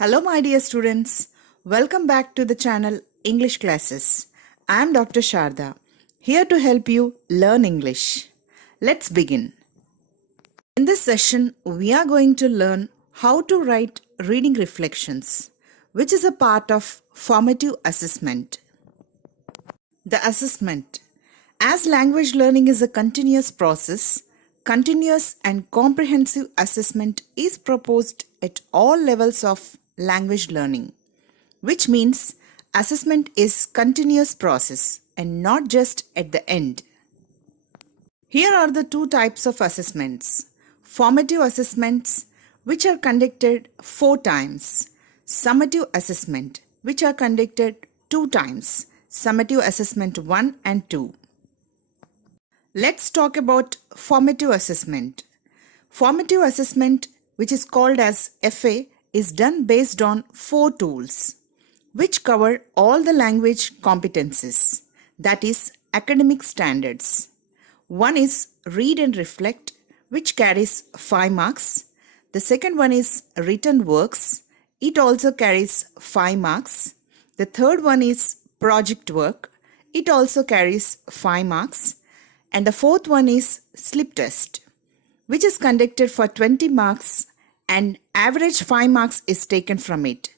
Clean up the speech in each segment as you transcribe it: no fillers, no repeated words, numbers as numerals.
Hello, my dear students. Welcome back to the channel English Classes. I am Dr. Sharada, here to help you learn English. Let's begin. In this session, we are going to learn how to write reading reflections, which is a part of formative assessment. The assessment. As language learning is a continuous process, continuous and comprehensive assessment is proposed at all levels of language learning, which means assessment is continuous process and not just at the end. Here are the two types of assessments. Formative assessments, which are conducted 4 times. Summative assessment, which are conducted 2 times. Summative assessment 1 and 2. Let's talk about formative assessment. Formative assessment, which is called as FA, is done based on 4 tools, which cover all the language competencies, that is, academic standards. One is read and reflect, which carries 5 marks. The second one is written works. It also carries 5 marks. The third one is project work. It also carries 5 marks. And the fourth one is slip test, which is conducted for 20 marks and average 5 marks is taken from it.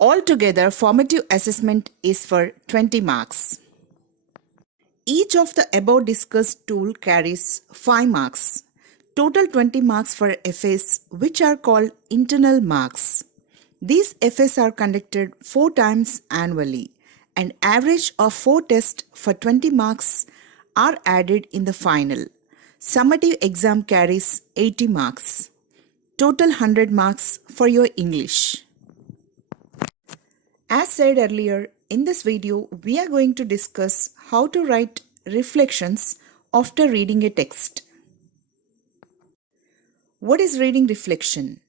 Altogether, formative assessment is for 20 marks. Each of the above discussed tool carries 5 marks. Total 20 marks for FAs, which are called internal marks. These FAs are conducted 4 times annually and average of 4 tests for 20 marks are added in the final. Summative exam carries 80 marks. Total 100 marks for your English. As said earlier, in this video, we are going to discuss how to write reflections after reading a text. What is reading reflection?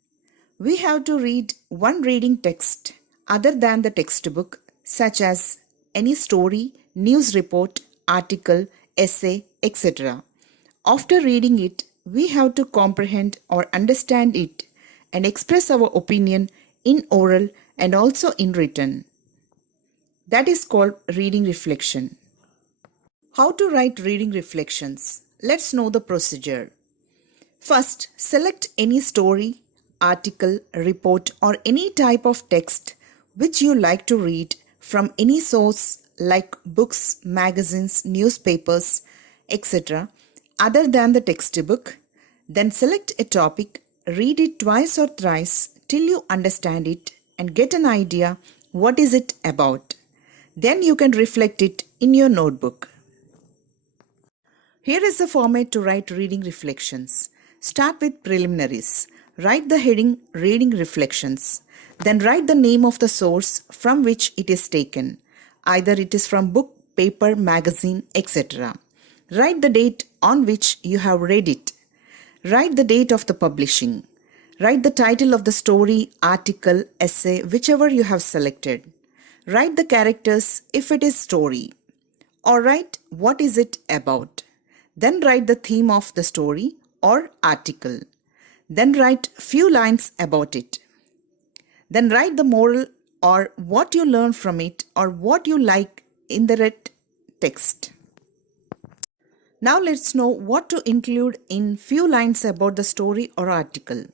We have to read one reading text other than the textbook, such as any story, news report, article, essay, etc. After reading it, we have to comprehend or understand it and express our opinion in oral and also in written. That is called reading reflection. How to write reading reflections? Let's know the procedure. First, select any story, article, report or any type of text which you like to read from any source like books, magazines, newspapers, etc. other than the textbook. Then select a topic, read it twice or thrice till you understand it and get an idea what is it about. Then you can reflect it in your notebook. Here is the format to write reading reflections. Start with preliminaries. Write the heading Reading Reflections. Then write the name of the source from which it is taken. Either it is from book, paper, magazine, etc. Write the date on which you have read it. Write the date of the publishing. Write the title of the story, article, essay, whichever you have selected. Write the characters if it is story. Or write what is it about. Then write the theme of the story or article. Then write few lines about it. Then write the moral or what you learn from it or what you like in the read text. Now let's know what to include in few lines about the story or article.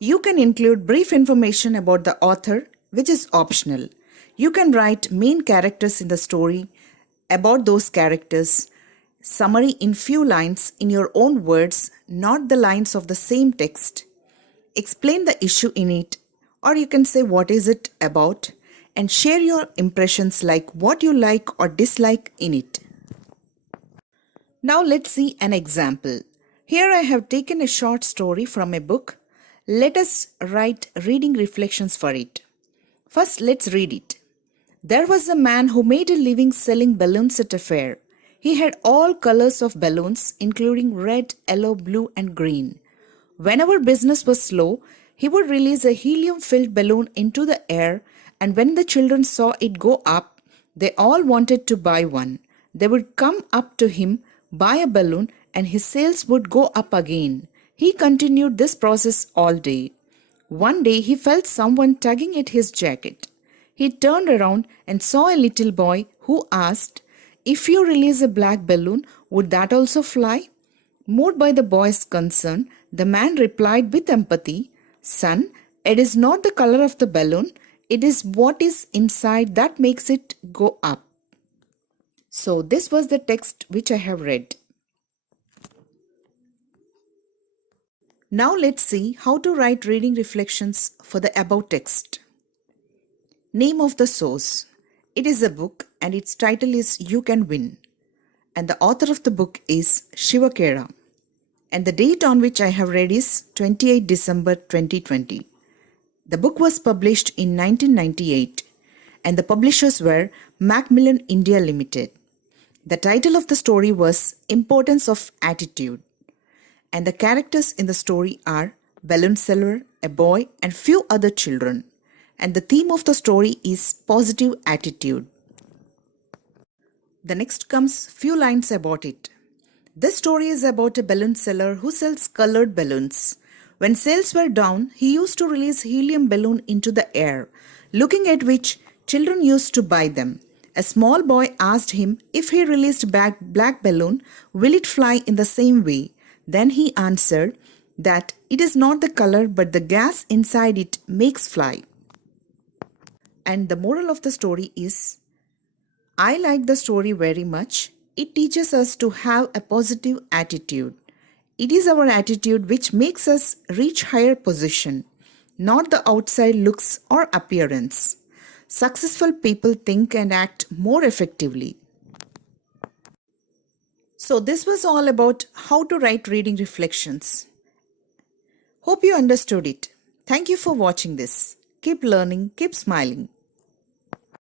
You can include brief information about the author, which is optional. You can write main characters in the story, about those characters, summary in few lines in your own words, not the lines of the same text. Explain the issue in it, or you can say what is it about, and share your impressions like what you like or dislike in it. Now let's see an example. Here I have taken a short story from a book. Let us write reading reflections for it. First, let's read it. There was a man who made a living selling balloons at a fair. He had all colors of balloons, including red, yellow, blue, and green. Whenever business was slow, he would release a helium-filled balloon into the air, and when the children saw it go up, they all wanted to buy one. They would come up to him, buy a balloon, and his sales would go up again. He continued this process all day. One day he felt someone tugging at his jacket. He turned around and saw a little boy who asked, "If you release a black balloon, would that also fly?" Moved by the boy's concern, the man replied with empathy, "Son, it is not the color of the balloon, it is what is inside that makes it go up." So, this was the text which I have read. Now, let's see how to write reading reflections for the above text. Name of the source. It is a book and its title is You Can Win. And the author of the book is Shivakera. And the date on which I have read is 28 December 2020. The book was published in 1998 and the publishers were Macmillan India Limited. The title of the story was Importance of Attitude. And the characters in the story are balloon seller, a boy, and few other children. And the theme of the story is positive attitude. The next comes few lines about it. This story is about a balloon seller who sells colored balloons. When sales were down, he used to release helium balloon into the air, looking at which children used to buy them. A small boy asked him if he released black balloon, will it fly in the same way? Then he answered that it is not the color but the gas inside it makes fly. And the moral of the story is, I like the story very much. It teaches us to have a positive attitude. It is our attitude which makes us reach higher position, not the outside looks or appearance. Successful people think and act more effectively. So this was all about how to write reading reflections. Hope you understood it. Thank you for watching this. Keep learning, keep smiling.